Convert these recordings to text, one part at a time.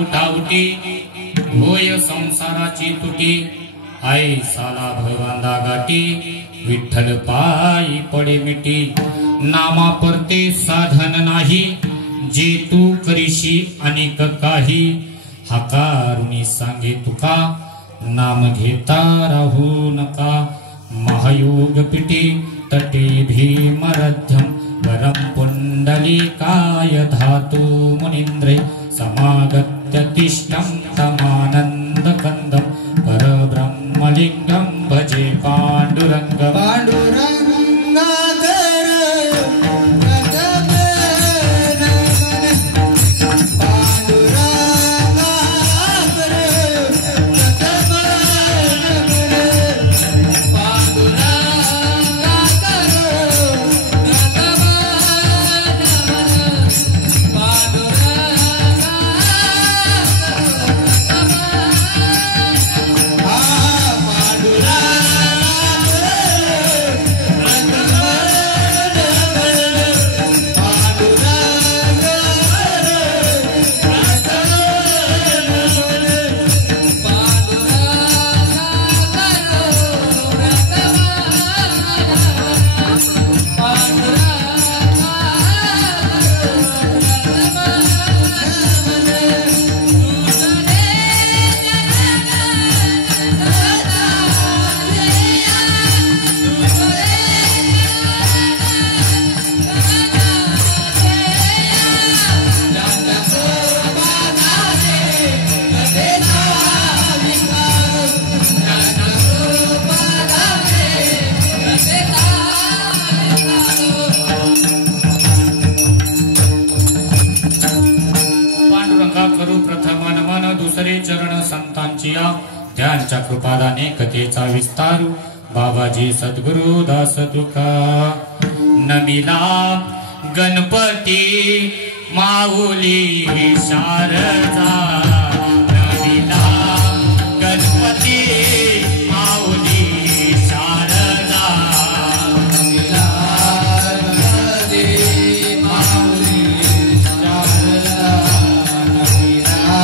उठाउटी होय संसाराची तुटी आई साला भवांदा गाठी विठ्ठल पायी पडे मिटी नामा परते साधन नाही जे तू करीशी अनेक काही हकारुनी सांगे तुका नाम घेता राहू नका महायोग पिटी तटे भीमरध्यम वरम पुंडलिकाय धातु मुनींद्रे समागत्य तिष्ठं तमानन्दकन्दं परब्रह्मलिङ्गं भजे पाण्डुरङ्गं त्यांच्या कृपादाने कथेचा विस्तार बाबाजी सद्गुरु दास तुका नमिला गणपती माऊली शारदा नमिला गणपती माऊली शारदा नमिला गणपती माऊली शारदा नमिला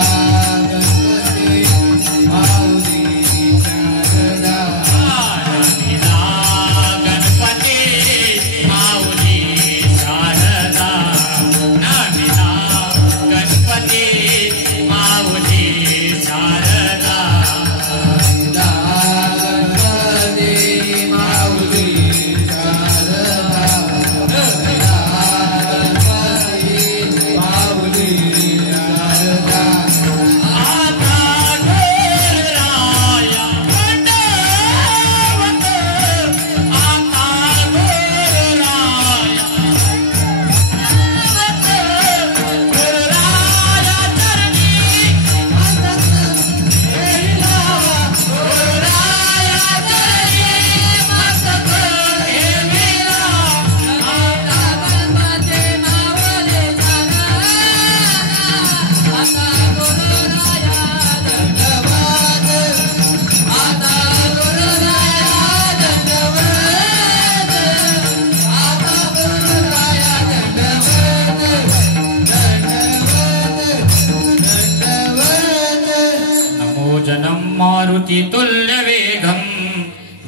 तुल्य वेगं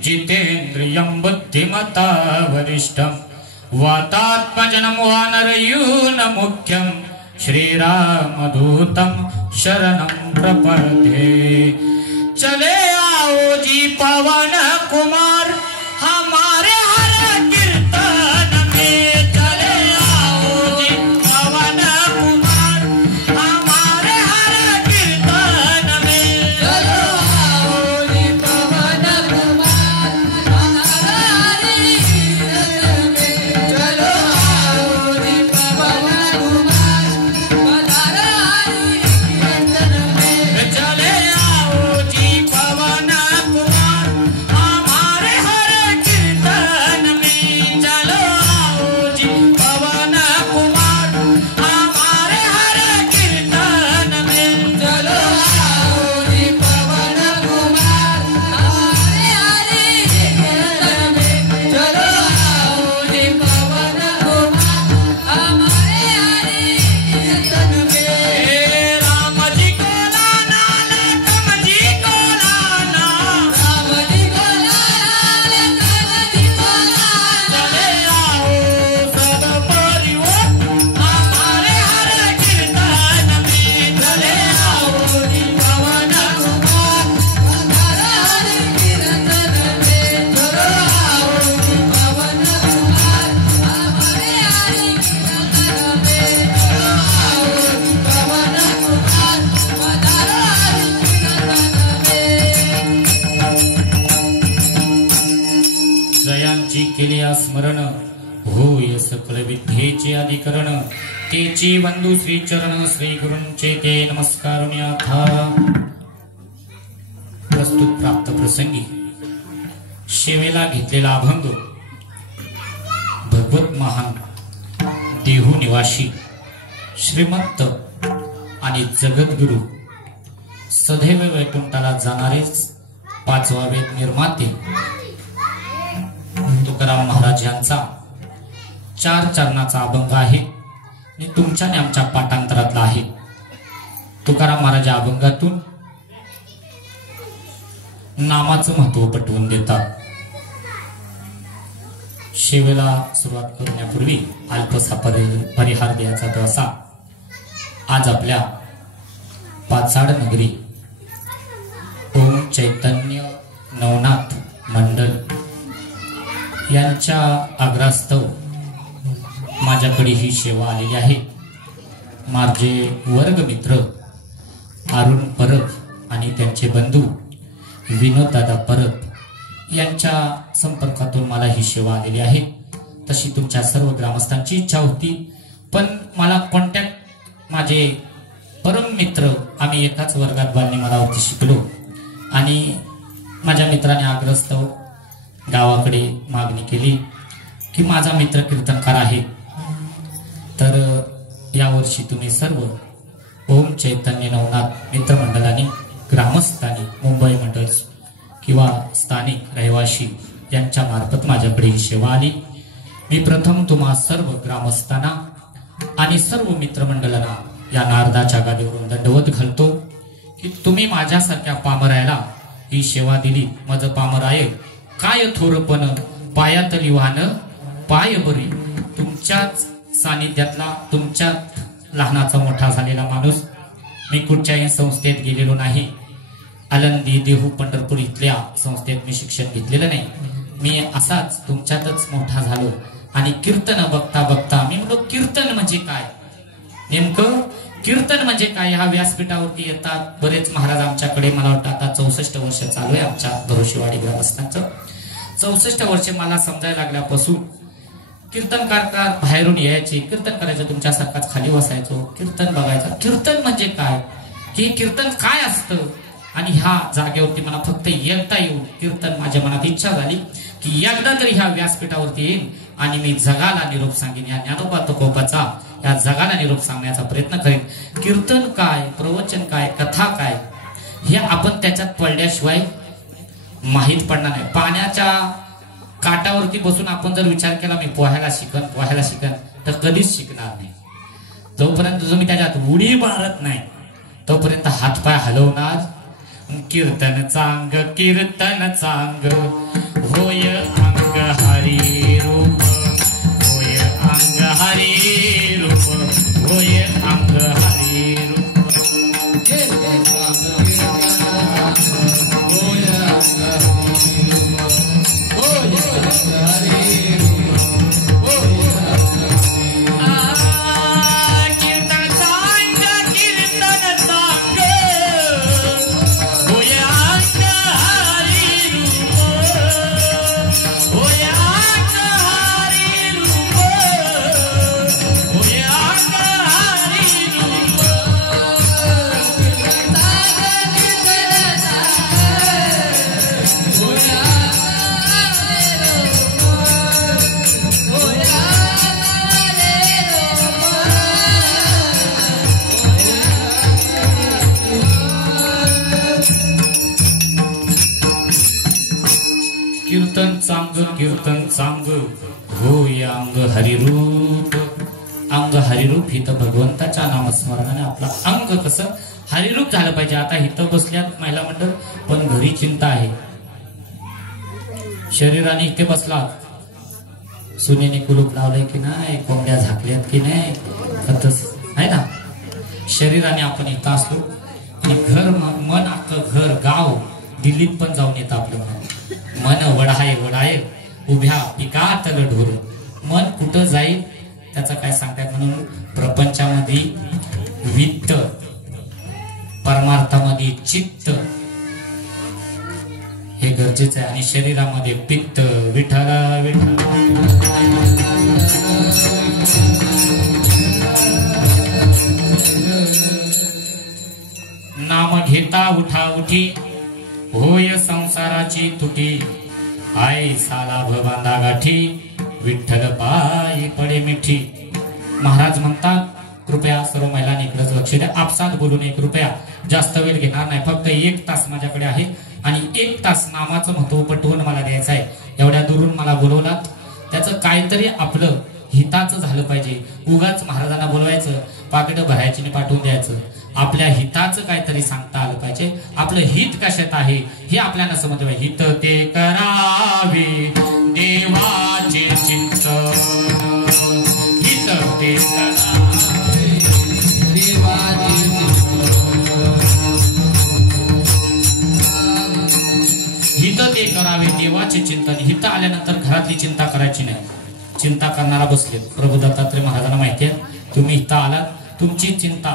जितेन्द्रियं बुद्धिमता वरिष्ठं वातात्मजनं वानरयून मुख्यं श्रीरामदूतं शरणं प्रपद्ये चले आओ जी पवन कुमार हमारे हर कीर्तन में चले आओ जी पवन कुमार हमारे हर कीर्तन में चलो आओ जी पवन कुमार हमारे कीर्तन में चलो सकल विद्येचे अधिकरण तेची बंधू श्री चरण श्री गुरूंचे ते नमस्कारुण्याथा प्रस्तुत प्राप्त प्रसंगी सेवेला घेतलेला अभंग भगवत महान देहू निवासी श्रीमंत आणि जगद्गुरु सदैव वैकुंठाला जाणारेच पाचवा वेद निर्माते तुकाराम महाराज यांचा 4 चरणाचा अभंग आहे आणि तुमच्या आणि आमच्या पाठांतरातला आहे। तुकाराम महाराज अभंगातून नामाचं महत्व पटवून देतात। सेवेला सुरुवात करण्यापूर्वी अल्पसा परिहार द्यायचा तो असा, आज आपल्या पाचाड नगरी ओम चैतन्य नवनाथ मंडल यांच्या आग्रहास्तव माझ्याकडे ही सेवा आलेली आहे। माझे वर्गमित्र अरुण परब आणि त्यांचे बंधू विनोद दादा परब यांच्या संपर्कातून मला ही सेवा आलेली आहे। तशी तुमच्या सर्व ग्रामस्थांची इच्छा होती, पण मला कॉन्टॅक्ट माझे परम मित्र आम्ही एकाच वर्गात बालनिमाला होती शिकलो आणि माझ्या मित्राने आग्रहास्तव गावाकडे मागणी केली की माझा मित्र कीर्तनकार आहे, तर यावर्षी तुम्ही सर्व ओम चैतन्य नवनाथ मित्रमंडळाने ग्रामस्थांनी मुंबई मंडळ किंवा स्थानिक रहिवासी यांच्या मार्फत माझ्याकडे ही सेवा आली। मी प्रथम तुम्हा सर्व ग्रामस्थांना आणि सर्व मित्रमंडळांना या नारदाच्या गादीवरून दंडवत घालतो की तुम्ही माझ्यासारख्या पामरायला ही सेवा दिली। माझं पामराय काय थोरपण पायातली वाहन पाय बरी, तुमच्याच सानिध्यातला तुमच्यात लहानाचा मोठा झालेला माणूस। मी कुठच्याही संस्थेत गेलेलो नाही, आळंदी देहू पंढरपूर इथल्या संस्थेत मी शिक्षण घेतलेलं नाही, मी असाच तुमच्यातच मोठा झालो आणि कीर्तन बघता बघता मी म्हणलो कीर्तन म्हणजे काय, नेमकं कीर्तन म्हणजे काय। ह्या व्यासपीठावरती येतात बरेच महाराज आमच्याकडे, मला वाटतं आता 64 वर्ष चालू आहे आमच्या भरोशीवाडी ग्रामस्थांचं। 64 वर्ष मला समजायला लागल्यापासून कीर्तनकार बाहेरून यायचे, कीर्तन करायचं तुमच्यासारखाच खाली बसायचो, कीर्तन बघायचं, कीर्तन म्हणजे काय, हे कीर्तन काय असतं। आणि ह्या जागेवरती मला फक्त एकदा येऊन कीर्तन माझ्या मनात इच्छा झाली की एकदा तरी ह्या व्यासपीठावरती येईन आणि मी जगाला निरोप सांगेन, या ज्ञानोबा तुकोबाचा या जगाला निरोप सांगण्याचा प्रयत्न करेन। कीर्तन काय, प्रवचन काय, कथा काय, हे आपण त्याच्यात पडल्याशिवाय माहीत पडणार नाही। पाण्याच्या काठावरती बसून आपण जर विचार केला मी पोहायला शिकन तर कधीच शिकणार नाही। जोपर्यंत तुम्ही त्याच्यात उडी मारत नाही तोपर्यंत हातपाय हलवणार। कीर्तन चांग होय अंग हरी रूप, होय अंग हरी रूप, होय अंग हरी रूप, कीर्तन चांग होय अंग हरिरूप। अंग हरिरूप ही तर भगवंताच्या नामस्मरणाने आपला अंग कसं हरिरूप झालं पाहिजे। आता इथं बसल्यात महिला मंडळ, पण घरी चिंता आहे, शरीराने इथे बसला सुनेने कुलूप लावलंय की नाही, कोंबड्या झाकल्यात की नाही, आहे ना। शरीराने आपण इथं असलो आणि घर मन अख्खं घर गाव दिल्लीत पण जाऊन येतं आपलं मन वडाय उभ्या पिकातल ढोर, मन कुठं जाईल त्याचा काय सांगतात। म्हणून प्रपंचामध्ये वित्त, परमार्थामध्ये चित्त हे गरजेचं आहे, आणि शरीरामध्ये पित्त विठ्ठल विठ्ठल आता उठा उठी होय संसाराची तुटी आय साला बांधा गाठी विठ्ठल पायी पडे मिठी. महाराज म्हणतात कृपया सर्व महिलांनी इकडेच लक्ष द्या. आपसात बोलून 1 रुपया जास्त वेळ घेणार नाही. फक्त 1 तास माझ्याकडे आहे आणि 1 तास नामाचं महत्व पटवून मला द्यायचं आहे. एवढ्या दुरून मला बोलवलात, त्याचं काहीतरी आपलं हिताचं झालं पाहिजे. उगाच महाराजांना बोलवायचं, पाकिटं भरायची आणि पाठवून द्यायचं. आपल्या हिताचं काहीतरी सांगता आलं पाहिजे. आपलं हित कशात आहे हे आपल्याला समजलं पाहिजे. हित ते करावे देवाचे चिंतन, हित ते हित ते करावे देवाचे चिंतन. हित आल्यानंतर घरातली चिंता करायची नाही. चिंता करणारा बसले. प्रभू दत्तात्रय महाराजांना माहिती आहे, तुम्ही हित आलात, तुमची चिंता,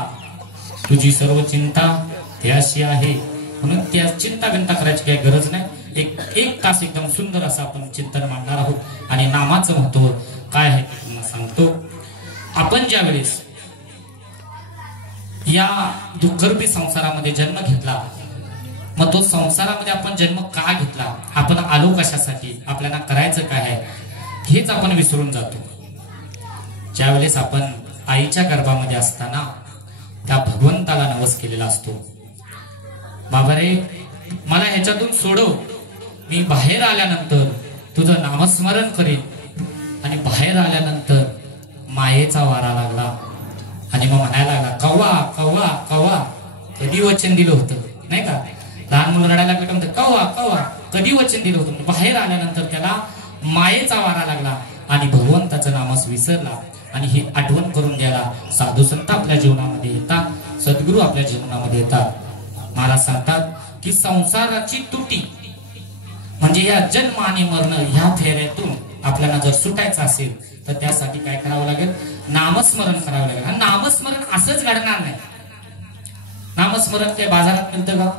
तुझी सर्व चिंता त्याशी आहे, म्हणून त्या चिंता बिंता करायची काही गरज नाही. एक तास एकदम सुंदर असं आपण चिंतन मांडणार आहोत आणि नामाचं महत्व काय आहे तुम्हाला सांगतो. आपण ज्या वेळेस या दुःखरूपी संसारामध्ये जन्म घेतला, मग तो संसारामध्ये आपण जन्म का घेतला, आपण आलो कशासाठी, आपल्याला करायचं काय आहे हेच आपण विसरून जातो. ज्या वेळेस आपण आईच्या गर्भामध्ये असताना त्या भगवंताला नवस केलेला असतो, बाबा रे मला ह्याच्यातून सोडव, मी बाहेर आल्यानंतर तुझं नामस्मरण करेन. आणि बाहेर आल्यानंतर मायेचा वारा लागला आणि मग म्हणायला लागला कव्वा कव्वा कव्वा. कधी वचन दिलं होतं नाही का, लहान मुलं रडायला लागलं म्हणतात कव्वा कव्वा, कधी वचन दिलं होतं. बाहेर आल्यानंतर त्याला मायेचा वारा लागला आणि भगवंताचं नामच विसरला. आणि ही आठवण करून द्यायला साधू संत आपल्या जीवनामध्ये येतात, सद्गुरू आपल्या जीवनामध्ये येतात. महाराज सांगतात की संसाराची तुटी म्हणजे या जन्म आणि मरण ह्या फेऱ्यातून आपल्याला जर सुटायचं असेल तर त्यासाठी काय करावं लागेल, नामस्मरण करावं लागेल. आणि नामस्मरण असंच घडणार नाही. नामस्मरण काय बाजारात मिळतं का,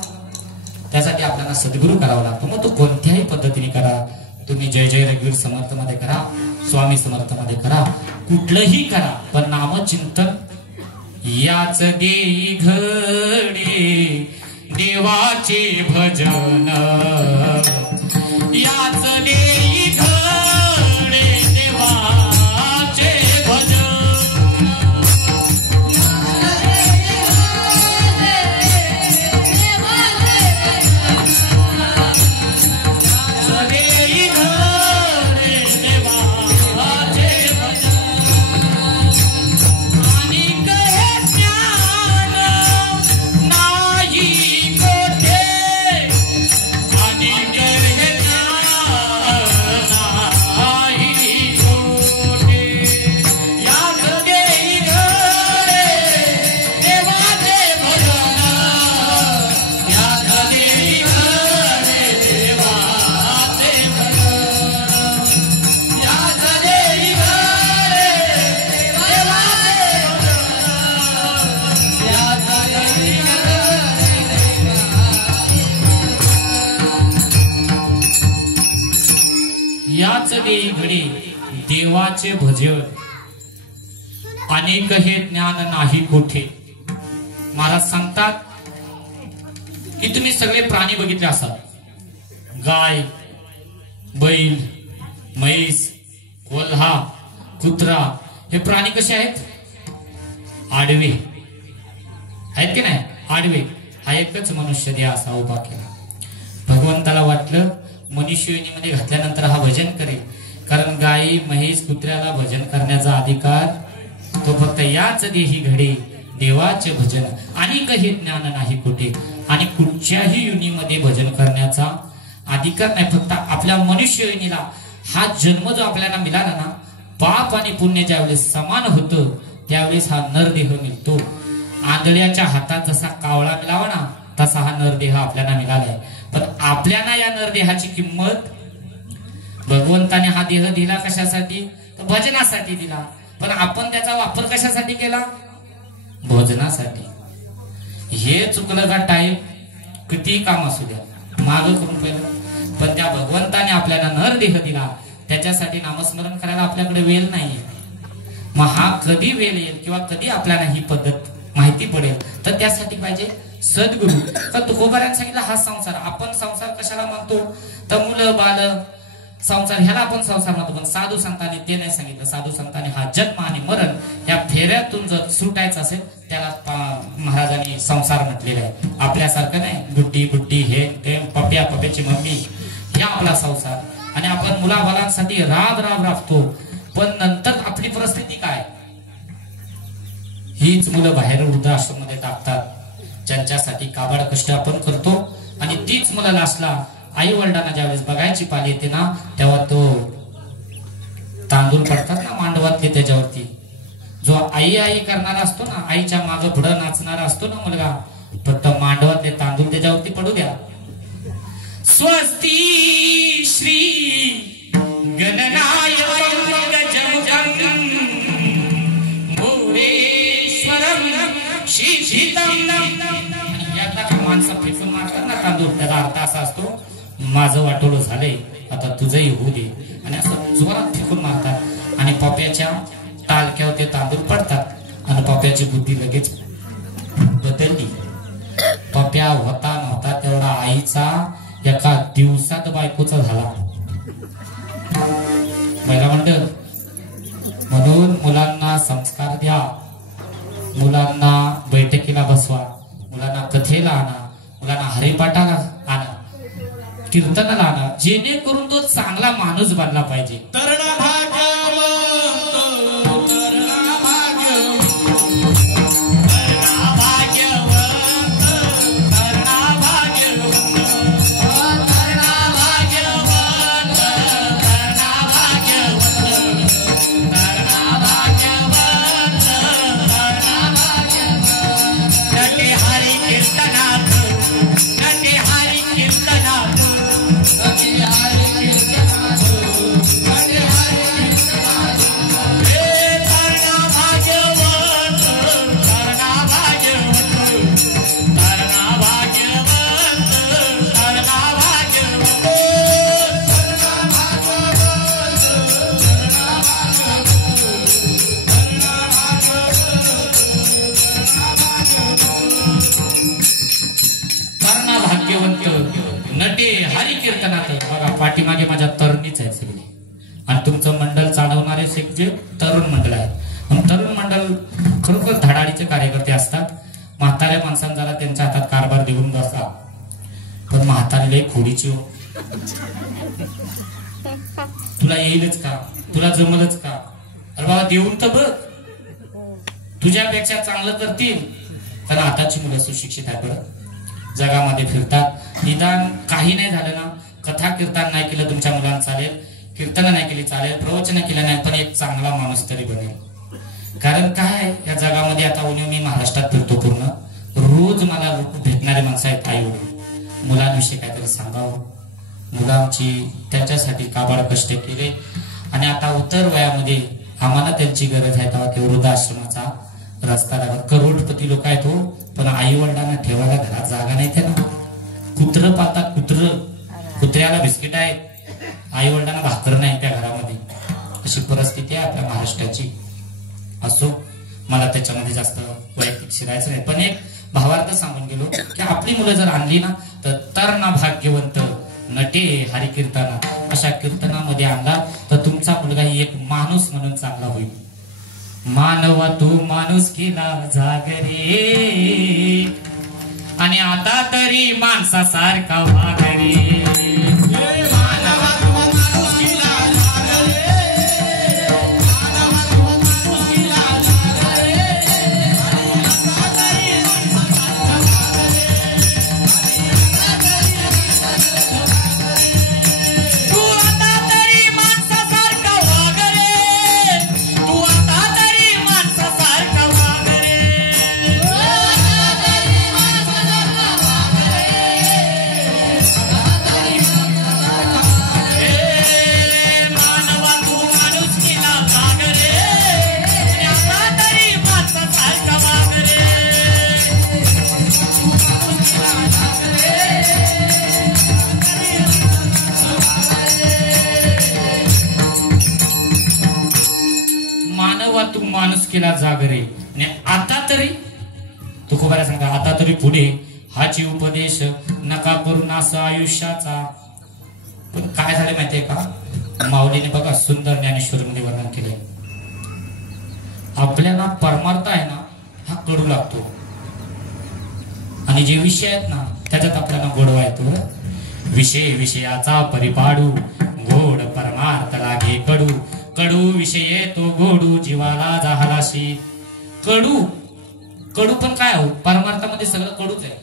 त्यासाठी आपल्याला सद्गुरू करावं लागतो. मग तो कोणत्याही पद्धतीने करा, तुम्ही जय जय रघुवीर समर्थ मध्ये करा, स्वामी समर्थ मध्ये करा, कुठलंही करा, पण नामचिंतन याच देई घडे देवाचे भजन, याच देई घडे देवाचे भजन. याच देई घडी देवाचे भजन, अनेक हे ज्ञान नाही कोठे. महाराज सांगतात की तुम्ही सगळे प्राणी बघितले असाल, गाय, बैल, म्हैस, कोल्हा, कुत्रा, हे प्राणी कसे आहेत, आडवे आहेत की नाही. आडवे हा एकच मनुष्य द्या असा उभा केला. भगवंताला वाटलं मनुष्य योनीमध्ये घातल्यानंतर हा भजन करेल, कारण गायी म्हैस कुत्र्याला भजन करण्याचा अधिकार तो फक्त याच देही घडे देवाचे भजन, आणि काही ज्ञान नाही कुठे. आणि कुठच्याही योनीमध्ये भजन करण्याचा अधिकार नाही, फक्त आपल्या मनुष्य योनीला हा जन्म जो आपल्याला मिळाला ना, पाप आणि पुण्य ज्यावेळेस समान होतं त्यावेळेस हा नरदेह मिळतो. आंधळ्याच्या हातात जसा कावळा मिळावा ना, तसा हा नरदेह आपल्याला मिळालाय. पण आपल्याला या नरदेहाची किंमत, भगवंताने हा देह दिला कशासाठी, तर भजनासाठी दिला. पण आपण त्याचा वापर कशासाठी केला, भजनासाठी. हे चुकलं का टाईम, किती काम असू द्या माग करून पहिलं, पण त्या भगवंताने आपल्याला नरदेह दिला त्याच्यासाठी नामस्मरण करायला आपल्याकडे वेळ नाहीये. मग हा कधी वेळ येईल किंवा कधी आपल्याला ही पद्धत माहिती पडेल, तर त्यासाठी पाहिजे सद्गुरू. तर तुकोबाऱ्याने सांगितलं हा संसार. आपण संसार कशाला म्हणतो तर मुलं बाल संसार ह्याला आपण संसार म्हणतो. पण साधू संतांनी ते नाही सांगितलं. साधू संतांनी हा जन्म आणि मरण या फेऱ्यातून जर सुटायचं असेल त्याला महाराजांनी संसार म्हटलेला आहे. आपल्यासारखं नाही गुड्डी गुड्डी हे ते पप्या पप्याची मम्मी हे आपला संसार. आणि आपण मुलाबालांसाठी राब राब राबतो. पण नंतर आपली परिस्थिती काय. हीच मुलं बाहेर वृद्धाश्रम मध्ये टाकतात ज्यांच्यासाठी काबाड कष्ट आपण करतो. आणि तीच मुलं लास्टला आई वडिलांना ज्यावेळेस बघायची पाळी येते ना तेव्हा तो तांदूळ पडतात ना मांडवातले त्याच्यावरती जो आई आई करणारा असतो ना आईच्या मागे पुढं नाचणारा असतो ना मुलगा फक्त मांडवातले तांदूळ त्याच्यावरती पडू द्या. स्वस्ती श्री गणनायकं गजमुखं मोरेश्वरं शिशितं. यातला का माणसं फेकून मारतात ना तांदूळ त्याचा अर्थ असा असतो माझं वाटोळं झालंय आता तुझंही होऊ दे. आणि असं जोरात फेकून मारतात आणि पप्याच्या टालक्यावर ते तांदूळ पडतात आणि पप्याची बुद्धी लगेच बदलली. पप्या होता नव्हता तेवढा आईचा एका दिवसात बायकोचा झाला. महिला मंडळ म्हणून मुलांना संस्कार द्या. मुलांना बैठकीला बसवा. मुलांना कथेला आणा. मुलांना हरिपाठाला आणा. कीर्तनाला आणा. जेणेकरून तो चांगला माणूस बनला पाहिजे. नटे हरी कीर्तनात बघा पाठीमागे माझ्या तरुणीच आहे सगळी. आणि तुमचं मंडळ चालवणारे जे तरुण मंडळ आहे. तरुण मंडळ खरोखर धडाडीचे कार्यकर्ते असतात. म्हाताऱ्या माणसांना जरा त्यांच्या हातात कारभार देऊन बसा. पण म्हातारीला खोडीची हो. तुला येईलच का तुला जमलच का अरे बाबा देऊन तर बघ तुझ्यापेक्षा चांगलं करतील. कारण आताची मुलं सुशिक्षित आहे बरं जगामध्ये फिरतात. निदान काही नाही झालं ना कथा कीर्तन नाही केलं तुमच्या मुलांना चालेल. कीर्तन नाही केली चालेल. प्रवचन केलं नाही पण एक चांगला माणूस तरी बनेल. कारण काय या जगामध्ये आता उन्ही मी महाराष्ट्रात फिरतो पूर्ण रोज मला भेटणारे माणसं आहेत. आई वडील मुलांविषयी काहीतरी सांगावं. मुलांची त्याच्यासाठी काबाड कष्ट केले आणि आता उतर वयामध्ये आम्हाला त्यांची गरज आहे तेव्हा ते वृद्धाश्रमाचा रस्ता लागला. करोडपती लोक आहेत हो पण आई वडिलांना ठेवायला घरात जागा नाही त्यांना. कुत्र पाहतात कुत्र्याला बिस्किट आहे आई वडिलांना भाकर नाही त्या घरामध्ये. अशी परिस्थिती आहे आपल्या महाराष्ट्राची. असो मला त्याच्यामध्ये जास्त वैयक्तिक शिरायचं नाही पण एक भावार्थ सांगून गेलो की आपली मुलं जर आणली ना तर तरणा भाग्यवंत नटे हरी कीर्तना अशा कीर्तनामध्ये आणला तर तुमचा मुलगाही एक माणूस म्हणून चांगला होईल. मानवा तू माणूस केला जागरे आणि आता तरी माणसासारखा वागरे. तू माणूस केला जागरे आणि आता तरी तुकोबाऱ्या सांगता आता तरी पुढे हाची उपदेश नका करू नास आयुष्याचा. पण काय झाले माहितीये का, माऊलीने बघा सुंदर ज्ञानेश्वरीमध्ये वर्णन केलंय. आपल्याला परमार्थ आहे ना हा कडू लागतो आणि जे विषय आहेत ना त्याच्यात आपल्याला गोडवा येतो. विषय विषयाचा परिपाडू गोड परमार्थ लागे कडू. कडू विषय तो गोडू जीवाला जाहलाशी. कडू कडू पण काय हो, परमार्थामध्ये सगळं कडूच आहे.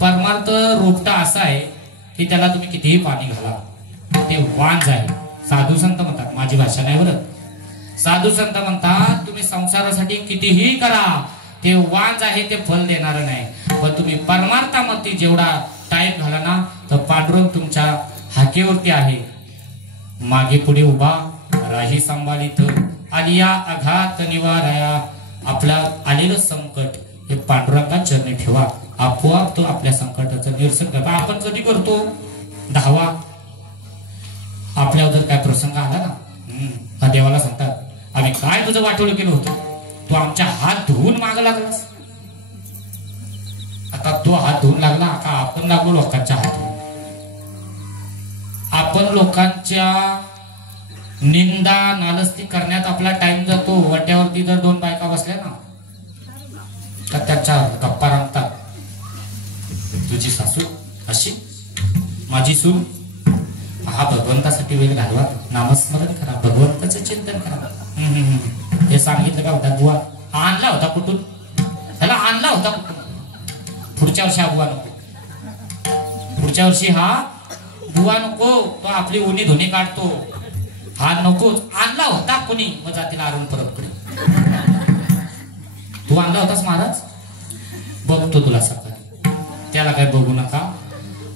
परमार्थ रोपटा असा आहे की त्याला तुम्ही कितीही पाणी घाला ते वांज आहे. साधू संत म्हणतात, माझी भाषा नाही बरं, साधू संत म्हणतात तुम्ही संसारासाठी कितीही करा ते वांज आहे, ते फल देणार नाही. पण तुम्ही परमार्थामध्ये जेवढा टाइम घाला ना तर पांडुरंग तुमच्या हाकेवरती आहे. मागे पुढे उभा राही संभालित आलिया आघात निवाराया. आपला आलेलं संकट हे पांडुरंगा चरणी ठेवा, आपोआप तो आपल्या संकटाचं निरसन करतो. आपण कधी करतो धावा, आपल्यावर जर काय प्रसंग आला ना देवाला सांगतात आम्ही काय तुझं वाटोळ केलं होतं, तू आमच्या हात धुवून माग लागलास. आता तो हात धुवून लागला का आपण लागलो लोकांच्या हात. आपण लोकांच्या निंदा नालस्ती करण्यात आपला टाइम जातो. वट्यावरती जर दोन बायका बसल्या ना तर त्याच्या गप्पा रंगतात. तुझी सासू अशी, माझी सून. हा भगवंतासाठी वेळ घालवा, नामस्मरण करा, भगवंताचं चिंतन करा. हे सांगितलं का होता बुवा आणला होता कुठून, त्याला आणला होता कुठून. पुढच्या वर्षी हा बुवा नको, पुढच्या वर्षी हा बुवा नको, तो आपली उनी धुनी काढतो. हा नकोच, आणला होता कोणी मग जातील आरून परत पुढे. तू आणला होतास महाराज, बघतो तुला सकाळी. त्याला काय बघू नका.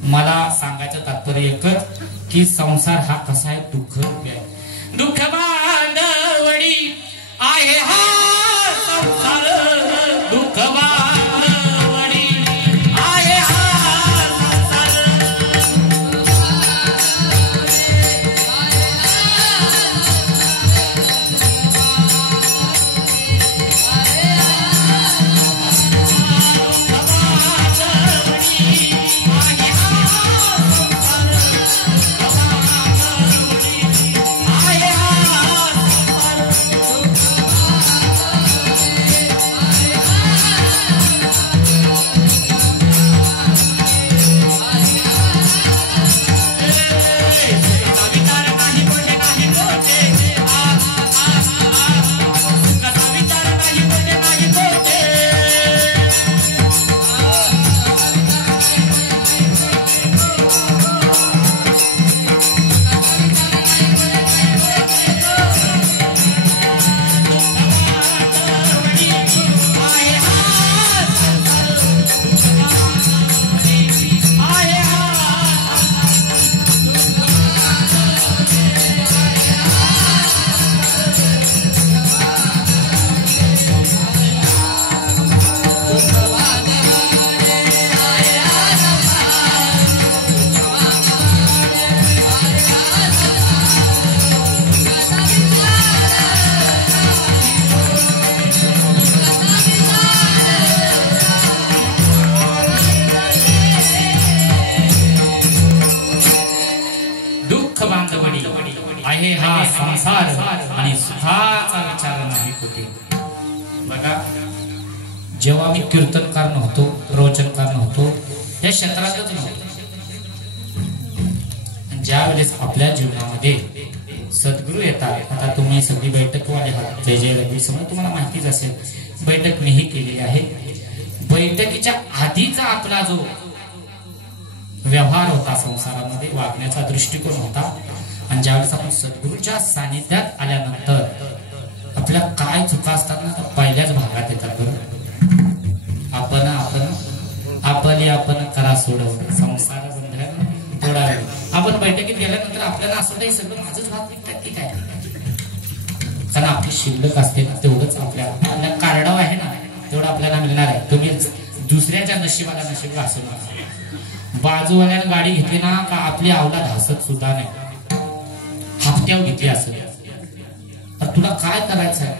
मला सांगायचं तात्पर्य एकच की संसार हा कसा आहे, दुःख आहे. दुःख बांधवडी आहे हा संसार, दुःख बांधवडी आहे हा संसार. आहे हा संसार आणि सुखाचा विचार नाही कुठे. बघा जेव्हा मी कीर्तनकार नव्हतो, प्रवचनकार नव्हतो, या क्षेत्रातच नव्हतो, ज्या वेळेस आपल्या जीवनामध्ये सद्गुरू येतात. आता तुम्ही सगळी बैठकवाले आहात, जय जय रवी समोर तुम्हाला माहितीच असेल, बैठक मीही केलेली आहे. बैठकीच्या आधीचा आपला जो व्यवहार होता, संसारामध्ये वागण्याचा दृष्टिकोन होता, आणि ज्यावेळेस आपण सद्गुरूच्या सानिध्यात आल्यानंतर आपल्या काय चुका असतात ना पहिल्याच भागात येतात. आपण करा सोडव संसार बंधन थोडा वेळ. आपण बैठकीत गेल्यानंतर आपल्याला असं नाही सगळं माझंच भाग निघतात की काय, कारण आपली शिल्लक असते ना तेवढंच आपल्या कार्ड आहे ना तेवढं आपल्याला मिळणार आहे. तुम्ही दुसऱ्याच्या नशिबाला नशीब घासू नका. बाजूवाल्यानं गाडी घेतली ना का आपली अवलाद हसत सुद्धा नाही, हप्त्यावर घेतली असेल तर तुला काय करायचं आहे,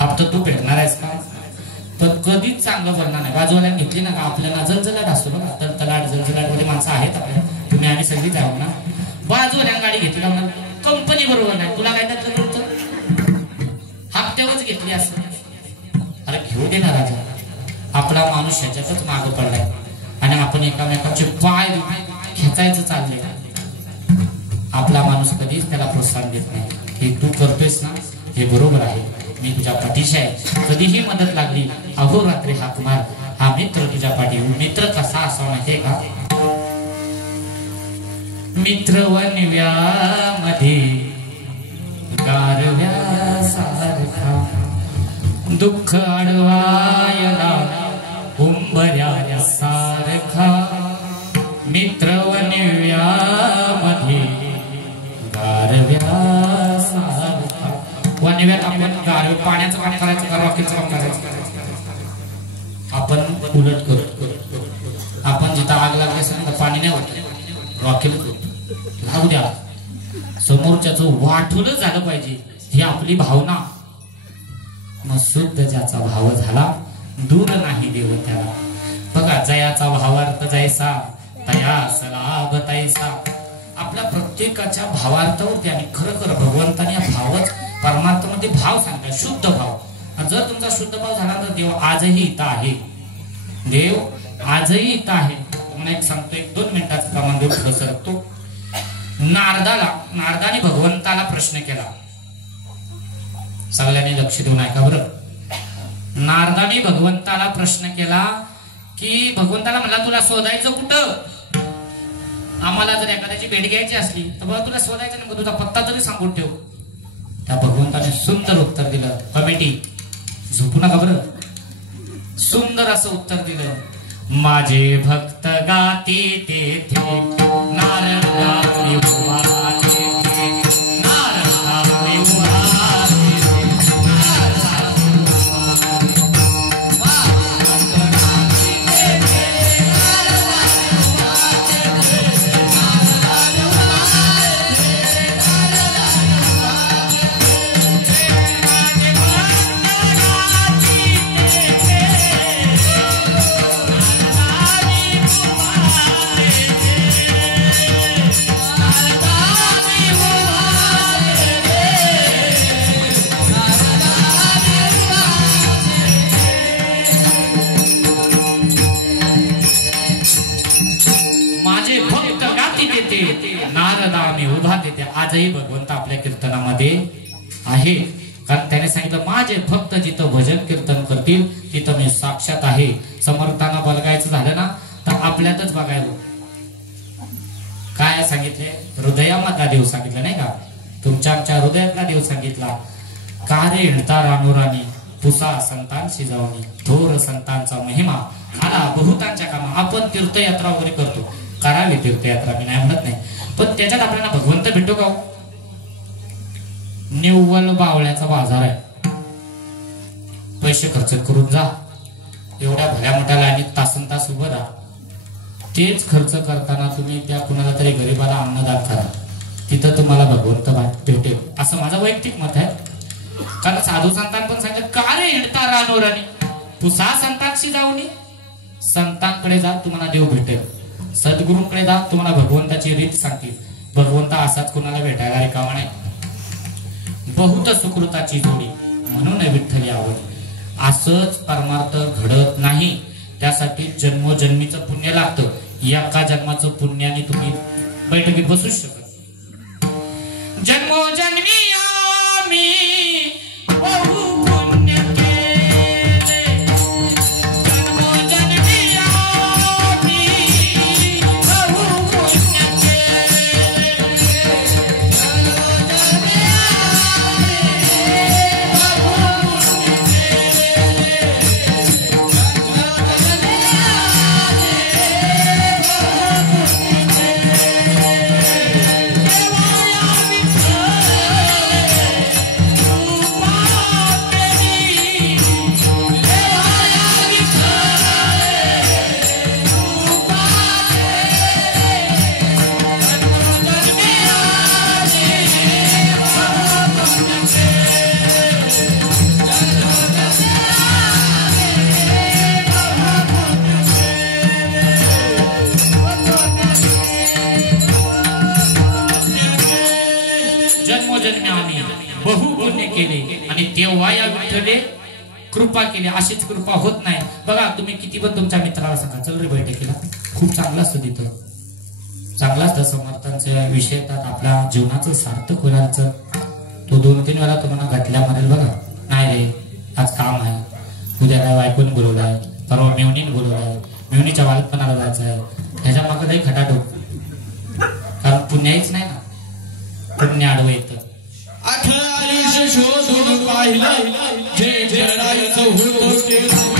हप्ता तू फेडणार आहेस का? पण कधीच चांगलं बोलणार नाही. बाजूला घेतली ना का आपल्याला जलजलाट असतो बघा, तर तलाट जलजलाट मध्ये माणसं आहेत आपल्या, तुम्ही आणि सगळीच आहो ना. बाजूला गाडी घेतली का म्हणा कंपनी बरोबर नाही, तुला काय त्यातलं कळतं, हप्त्यावरच घेतली असं. अरे घेऊ दे ना राजा, आपला माणूस ह्याच्यातच मागं पडलाय आणि आपण एकामेकांचे पाय खेचायचं चाललंय. आपला माणूस कधीच त्याला प्रोत्साहन देत नाही की तू करतोयस ना हे बरोबर आहे, मी तुझ्या पाठीशी आहे, कधीही मदत लागली अहोरात्री हाक मार, हा मित्र तुझ्या पाठी. मित्र कसा असावा माहितीये का? मित्र वनव्यामध्ये गारव्यासारखा, दुःख अडवायला उंबऱ्या सारखा. मित्र वनव्यामध्ये गारव्यासारखा. वनव्यात आपण गारव्या पाण्याचं काम करायचं का रॉकेलचं काम करायचं? आपण उलट करतो. आपण जिथं आग लागली असेल तर पाणी नाही वाटत, रॉकेल करतो. राहू द्या, समोरच्याच वाटूनच झालं पाहिजे ही आपली भावना. मग शुद्ध ज्याचा भाव झाला दूर नाही देव त्याला. बघा, जयाचा भावार्थ जैसा तयास लाभ तैसा. आपल्या प्रत्येकाच्या भावार्थावरती आणि खरं भगवंताने भावच परमार्थामध्ये भाव सांगतात, शुद्ध भाव. जर तुमचा शुद्ध भाव झाला तर देव आजही इथं आहे, देव आजही इथं आहे. म्हणून एक सांगतो, 1-2 मिनिटाचं प्रमाण देव पुढे सरकतो. नारदाने भगवंताला प्रश्न केला, सगळ्यांनी लक्ष देऊन ऐका बरं. नारदाने भगवंताला प्रश्न केला की भगवंताला म्हणला तुला शोधायचं कुठं? आम्हाला जर एखाद्याची भेट घ्यायची असली तर बघा तुला शोधायचं नाही, तुझा पत्ता तरी सांगून ठेव. त्या भगवंताने सुंदर उत्तर दिलं. कमिटी झोपू नका बरं, सुंदर असं उत्तर दिलं. माझे भक्त गाती तेथे नारदाने उभा तेथे, नारदाने उभा नारदाने उभा तेथे. आजही भगवंत आपल्या कीर्तनामध्ये आहे, कारण त्याने सांगितलं माझे भक्त जिथं भजन कीर्तन करतील तिथं मी साक्षात आहे. समर्थांना बघायचं झालं ना तर आपल्यातच बघायला. काय सांगितले? हृदयामधला देव सांगितलं नाही का? तुमच्या आमच्या हृदयातला देव सांगितला. का रे हिंडता रानोरानी, पुसा संतान शिजावणी, थोर संतांचा महिमा आला बहुतांच्या कामा. आपण तीर्थयात्रा वगैरे करतो, करावी तीर्थयात्रा, मी नाही म्हणत नाही, पण त्याच्यात आपल्याला भगवंत भेटतो का? निव्वळ बावळ्याचा बाजार आहे. पैसे खर्च करून जा, एवढ्या भल्या मोठ्या लाईनीत तासन तास उभं राहा. तेच खर्च करताना तुम्ही त्या कुणाला तरी गरीबाला अन्नदान करा, तिथं तुम्हाला भगवंत भेटेल, असं माझं वैयक्तिक मत आहे. कारण साधू संतान पण सांगतात का रे हिंडता रानोरानी, पुसा संतांशी जाऊन संतांकडे जा तुम्हाला देव भेटेल, सद्गुरूंकडे जा तुम्हाला भगवंताची रीत सांगतील. भगवंत असाच कुणाला भेटायला रिकामा नाही. बहुत सुकृताची जोडी म्हणून विठ्ठली आवड. असंच परमार्थ घडत नाही, त्यासाठी जन्मोजन्मीचं पुण्य लागतं. एका जन्माचं पुण्याने तुम्ही बैठकीत बसूच शकत. जन्मोजन्मी आम्ही बहु पुण्य केले, जन्मोजन्मी आम्ही बहु पुण्य केले, जन्मोजन्मी आम्ही बहु पुण्य केले. जेव्हा या विठ्ठले कृपा केली अशीच कृपा होत नाही बघा तुम्ही किती पण तुमच्या मित्राला सांगा चल रे बैठकीला खूप चांगलं असतं तिथं चांगलं असतं समर्थांचे विषय येतात आपल्या जीवनाचं सार्थक होण्याचं तो 2-3 वेळा तुम्हाला घटल्या मारेल बघा नाही रे आज काम आहे उद्या काय बायकोने बोलवलाय परवा मेवणीने बोलवलाय मेवणीच्या बालपणाला जायचं आहे ह्याच्या मागे काही खटाटोप कारण पुण्याहीच नाही ना पुण्य आडवं येतं आयुष्य शोधून पाहिलं जे जरायचं होतं